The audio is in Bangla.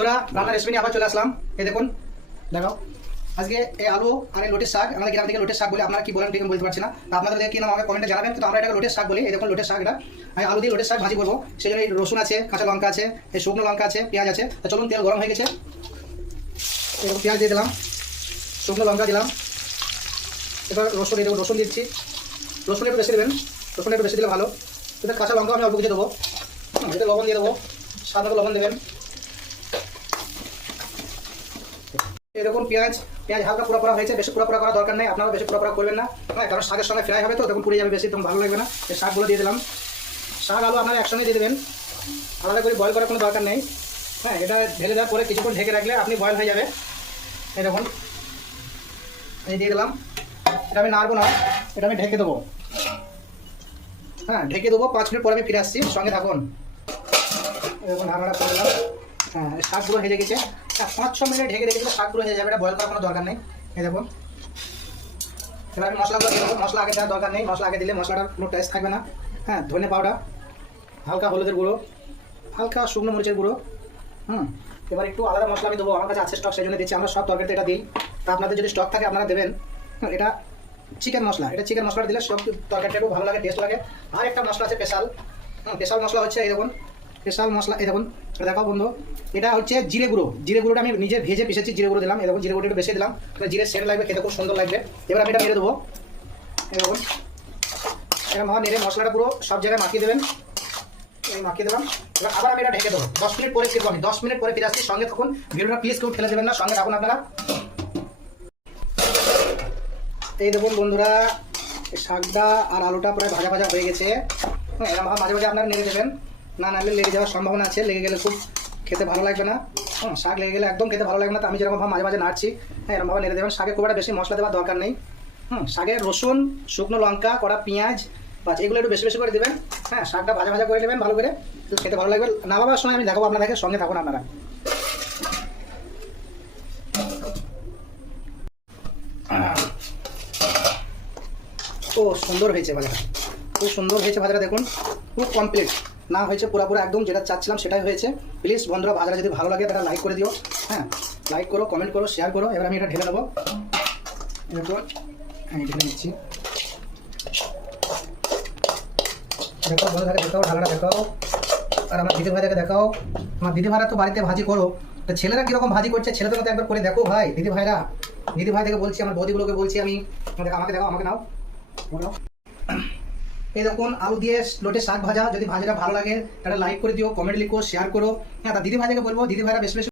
তোরা রান্নার রেসিপি নিয়ে আবার চলে আসলাম। এই দেখুন, দেখাও আজকে এই আলু আর এই লোটের শাক, আমাদের গ্রাম থেকে লোটের শাক বলে, আপনারা কি বলেন ঠিক বলতে পারছি না। আপনাদের কি নাম আমাকে কমেন্টে জানাবেন, কিন্তু আমরা এটাকে লোটের শাক বলি। এই দেখুন লোটের শাক, এটা আমি আলু দিয়ে লোটের শাক ভাজি করবো। সেই জন্য এই রসুন আছে, কাঁচা লঙ্কা আছে, এই শুকনো লঙ্কা আছে, পেঁয়াজ আছে। তা চলুন, তেল গরম হয়ে গেছে, এরকম পেঁয়াজ দিয়ে দিলাম, শুকনো লঙ্কা দিলাম, এবার রসুন দিয়ে দেবো, রসুন দিচ্ছি। রসুন একটু বেশি দেবেন, রসুন একটু বেশি দিলে ভালো। এবার কাঁচা লঙ্কা আমি অল্প কিছু দেবো, এতে লবণ দিয়ে দেবো, স্বাদ মতো লবণ দেবেন। এরকম পেঁয়াজ হালকা পোড়া পোড়া হয়েছে, বেশি পোড়া পোড়া করার দরকার নেই, আপনারা বেশি পোড়া পোড়া করবেন না, হ্যাঁ, কারণ শাকের সঙ্গে ফ্রাই হবে তো তখন পুড়ে যাবে বেশি, তখন ভালো লাগবে না। এই শাকগুলো দিয়ে দিলাম, শাক আলু আপনারা একসঙ্গে দিয়ে দেবেন, আলাদা করে বয়েল করার কোনো দরকার নেই। হ্যাঁ, এটা ঢেলে দেওয়ার পরে কিছুক্ষণ ঢেকে রাখলে আপনি বয়েল হয়ে যাবে। এই দেখুন, এই দিয়ে দিলাম, এটা আমি নাড়বো না, এটা আমি ঢেকে দেবো। হ্যাঁ, ঢেকে দেবো, 5 মিনিট পরে আমি ফিরে আসছি, সঙ্গে থাকুন। এরকম নাড়াটা করে দিলাম। হ্যাঁ, শাকগুলো হয়ে গেছে, 5-6 মিনিট ঢেকে রেখেছিল, শাকগুলো হয়ে যাবে, এটা বয়েল করার কোনো দরকার নেই। এই দেখুন, এবার আমি মশলাগুলো দিয়ে দেবো। মশলা আগে দেওয়ার দরকার নেই, মশলা আগে দিলে মশলাটার কোনো টেস্ট থাকবে না। হ্যাঁ, ধনে পাউডার, হালকা হলুদের গুঁড়ো, হালকা শুকনো মরিচের গুঁড়ো। এবার একটু আলাদা মশলা আমি দেবো, আমার কাছে আছে স্টক, সেই জন্য দিচ্ছি। আমরা সব তরকারিতে এটা দিই, তা আপনাদের যদি স্টক থাকে আপনারা দেবেন। এটা চিকেন মশলা, এটা চিকেন মশলাটা দিলে সব তরকারিটা একটু ভালো লাগে, টেস্ট লাগে। আর একটা মশলা আছে স্পেশাল, স্পেশাল মশলা হচ্ছে এই দেখুন, স্পেশাল মশলা। এই দেখুন, দেখাও বন্ধু, এটা হচ্ছে জিরে গুঁড়ো। জিরে গুঁড়োটা আমি নিজে ভেজে পিসেছি, জিরে গুঁড়ো দিলাম। এই দেখুন, জিরে গুঁড়ো একটু বেশি দিলাম, জিরে সেন্ট লাগবে, খেতে খুব সুন্দর লাগবে। এবার আমি এটা মেরে দেবো। এই দেখুন, এটা মেরে মশলাটা পুরো সব জায়গায় মাখিয়ে দেবেন। এই মাখিয়ে দিলাম, এবার আবার আমি এটা ঢেকে দেবো। 10 মিনিট পরে ফিরবো, আমি 10 মিনিট পরে ফিরে আসছি, সঙ্গে থাকুন। ভিডিওটা প্লিজ কেউ ফেলে দেবেন না, সঙ্গে থাকুন আপনারা। এই দেখুন বন্ধুরা, শাকটা আর আলুটা প্রায় ভাজা ভাজা হয়ে গেছে। হ্যাঁ, এরকম মাঝে মাঝে আপনারা নেড়ে দেবেন, না নাড়লে লেগে যাওয়ার সম্ভাবনা আছে, লেগে গেলে খুব খেতে ভালো লাগবে না। শাক লেগে গেলে একদম খেতে ভালো লাগবে না। তো আমি যেরকম মাঝে মাঝে নাড়ছি, হ্যাঁ, এরকমভাবে নেড়ে দেবেন। শাকে খুব একটা বেশি মশলা দেওয়ার দরকার নেই। শাকে রসুন, শুকনো লঙ্কা, কড়া পেঁয়াজ, বাস এগুলো একটু বেশি বেশি করে দেবেন। হ্যাঁ, শাকটা ভাজা ভাজা করে নেবেন ভালো করে, খেতে ভালো লাগবে। নামাবার সময় আমি দেখাবো আপনাদেরকে, সঙ্গে থাকুন আপনারা। ও সুন্দর হয়েছে ভাজাটা, খুব সুন্দর হয়েছে ভাজাটা, দেখুন খুব কমপ্লিট না হয়েছে, পুরোপুরি একদম যেটা চাচ্ছিলাম সেটাই হয়েছে। প্লিজ বন্ধুরা, ভাজাটা যদি ভালো লাগে তাহলে লাইক করে দিও। হ্যাঁ, লাইক করো, কমেন্ট করো, শেয়ার করো। এবার আমি এটা ঢেলে দেবো। এরপর আমি ঢেলে নিচ্ছি, দেখো বন্ধুটাকে দেখাও, ঢালাটা দেখাও। আর আমার দিদি ভাইটাকে দেখাও। আমার দিদি ভাইরা তো বাড়িতে ভাজি করো, তো ছেলেরা কীরকম ভাজি করছে ছেলেদের মতো একবার করে দেখো ভাই। দিদি ভাইরা, দিদি ভাই থেকে বলছি, আমার বৌদিগুলোকে বলছি আমি, আমাকে দেখাও, আমাকে নাও। এই দেখুন, আলু দিয়ে লোটে শাক ভাজা। যদি ভাজাটা ভালো লাগে তাহলে লাইক করে দিও, কমেন্ট লিখো, শেয়ার করো। হ্যাঁ, তা দিদি ভাইকে বলবো, দিদি ভাইরা বেশি বেশি